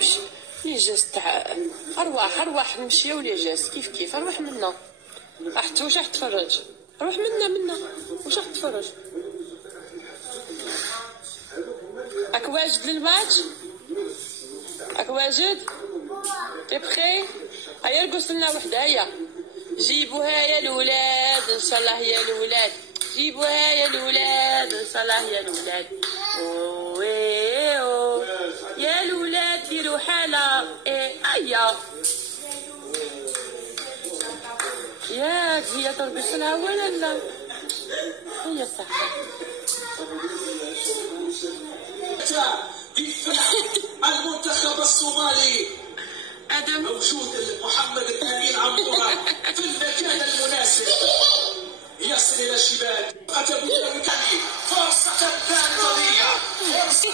نمشي لي جاز تاع ارواح نمشي ولي جاز كيف اروح منا. رحت واش راح تفرج؟ روح منا واش راح تفرج؟ راك واجد للماتش؟ راك واجد؟ تي بخي؟ هيا رقص لنا وحده هيا. جيبوها يا الولاد ان شاء الله يا الولاد، جيبوها يا الولاد ان شاء الله يا الولاد. يا الولاد ديروا حالة هيا. ياك هي ترقص لها ولا لا؟ هي صح. المنتخب الصومالي ادم موجود محمد الامين عمورة في المكان المناسب، يصل الى الشباك. اتى بالكلي فرصة ثانية، فرصة